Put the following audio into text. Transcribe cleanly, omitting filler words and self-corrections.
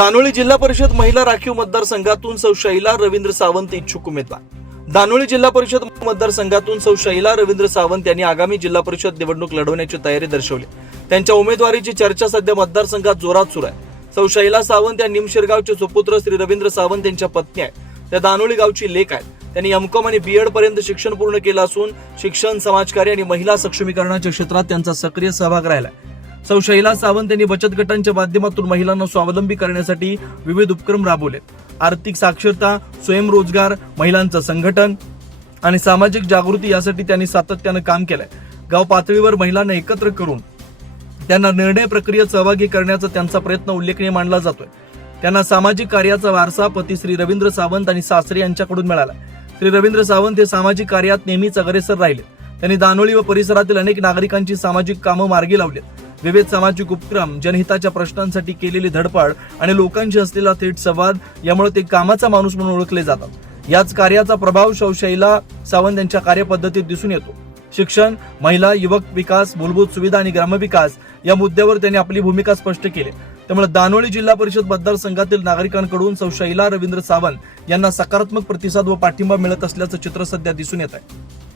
दानोळी जिल्हा परिषद महिला राखीव मतदारसंघातून सौ शैला रवींद्र सावंत इच्छुक उमेदवार। दानोळी जिल्हा परिषद मतदारसंघातून सौ शैला रवींद्र सावंत यांनी आगामी जिल्हा परिषद निवडणूक लढवण्याची तयारी दर्शवली। त्यांच्या उमेदवारीची चर्चा सध्या मतदारसंघात जोरात सुरू आहे। सौ शैला सावंत या निमशिरगावचे सुपुत्र श्री रवींद्र सावंत यांच्या पत्नी आहेत। त्या दानोळी गावची लेक आहेत। त्यांनी एमकॉम आणि बीएड पर्यंत शिक्षण पूर्ण केलं असून शिक्षण, समाजकार्य आणि महिला सक्षमीकरणाच्या क्षेत्रात त्यांचा सक्रिय सहभाग राहिला। सौ शैला सावंत यांनी बचत गटांच्या माध्यमातून महिलांना स्वावलंबी करण्यासाठी विविध उपक्रम राबवले। आर्थिक साक्षरता, स्वयंरोजगार, महिलांचं संघटन आणि सामाजिक जागृती यासाठी त्यांनी सातत्यानं काम केलंय। गाव पातळीवर महिलांना एकत्र करून त्यांना निर्णय प्रक्रियेत सहभागी करण्याचा त्यांचा प्रयत्न उल्लेखनीय मानला जातोय। त्यांना सामाजिक कार्याचा वारसा पती श्री रवींद्र सावंत आणि सासरे यांच्याकडून मिळाला। श्री रवींद्र सावंत हे सामाजिक कार्यात नेहमीच अग्रेसर राहिले। त्यांनी दानोळी व परिसरातील अनेक नागरिकांची सामाजिक कामं मार्गी लावली। विविध सामाजिक उपक्रम, जनहिताच्या प्रश्नांसाठी केलेली धडपड आणि लोकांशी असलेला थेट संवाद यामुळे ते कामाचा माणूस म्हणून ओळखले जातात। याच कार्याचा प्रभाव सौ शैला सावंत यांच्या कार्यपद्धतीत दिसून येतो। शिक्षण, महिला, युवक विकास, मूलभूत सुविधा आणि ग्रामविकास या मुद्द्यावर त्यांनी आपली भूमिका स्पष्ट केली। त्यामुळे दानोळी जिल्हा परिषद मतदारसंघातील नागरिकांकडून सौ शैला रवींद्र सावंत यांना सकारात्मक प्रतिसाद व पाठिंबा मिळत असल्याचं चित्र सध्या दिसून येत आहे।